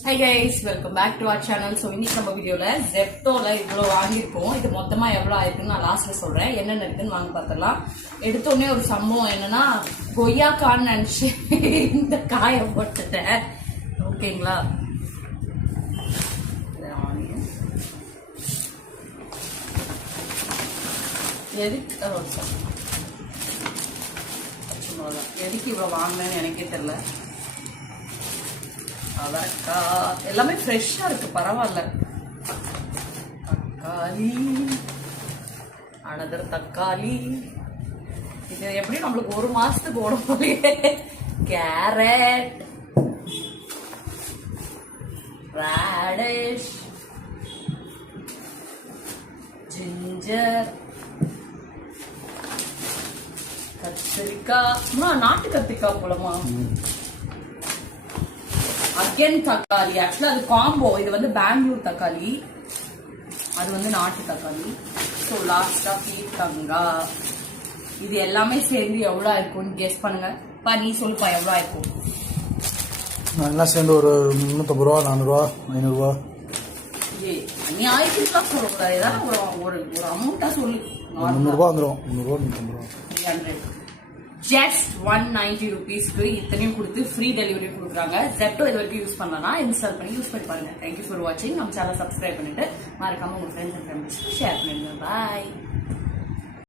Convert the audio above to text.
Hi guys, welcome back to our channel. So இன்னைக்கு நம்ம வீடியோல Zeptoல இவ்ளோ வாங்கிருக்கோம். இது மொத்தமா எவ்வளவு ஆயிருக்குன்னு நான் லாஸ்ட்ல சொல்றேன். என்னென்ன இருக்குன்னு வாங்க பார்த்தலாம். எடுத்த உடனே ஒரு சம்பவம் என்னன்னா கொய்யாக்கான்னு நினைச்சு இந்த காயை போட்டுட்டேன். ஓகேங்களா? எதுக்கு இவ்வளவு வாங்கினேன்னு எனக்கே தெரியல. அவரைக்காய் எல்லாமே ஃப்ரெஷ்ஷா இருக்கு, பரவாயில்ல. தக்காளி, அனதர் தக்காளி, இது எப்படி நம்மளுக்கு ஒரு மாசத்துக்கு ஓடும் போலயே. கேரட், ராடிஷ், ஜிஞ்சர், கத்திரிக்காய், நாட்டு கத்திரிக்காய் போலமா. அகேன் தக்காளி, ஆக்சுவலா அது காம்போ. இது வந்து பெங்களூர் தக்காளி, அது வந்து நாட்டு தக்காளி. ஸோ லாஸ்டா பீர்க்கங்காய். இது எல்லாமே சேர்ந்து எவ்வளவு இருக்கும்னு கெஸ் பண்ணுங்க. பா நீ சொல்லுப்பா எவ்வளவு இருக்கும். எல்லாம் சேர்ந்து ஒரு 350 ரூபா, 400 ரூபா, 500 ரூபா. நீ ஆயிரத்துலாம் சொல்லக்கூடாது, ஏதாவது ஒரு அமௌண்டா சொல்லு. 300 ரூபா வந்துடும். 300 ரூபா, 350 ரூபா. 300. ஜஸ்ட் 190 rupeesக்கு இத்தனையும் கொடுத்து ஃப்ரீ டெலிவரி கொடுக்குறாங்க. Zepto இது வரைக்கும் யூஸ் பண்ணலாம், இன்ஸ்டால் பண்ணி யூஸ் பண்ணி பாருங்க. தேங்க்யூ ஃபார் வாட்சிங். நம்ம சேனல் சப்ஸ்கிரைப் பண்ணிட்டு மறக்காம உங்க ஃப்ரெண்ட்ஸ் அண்ட் ஃபேமிலிஸ்க்கு ஷேர் பண்ணிடுங்க. பாய்.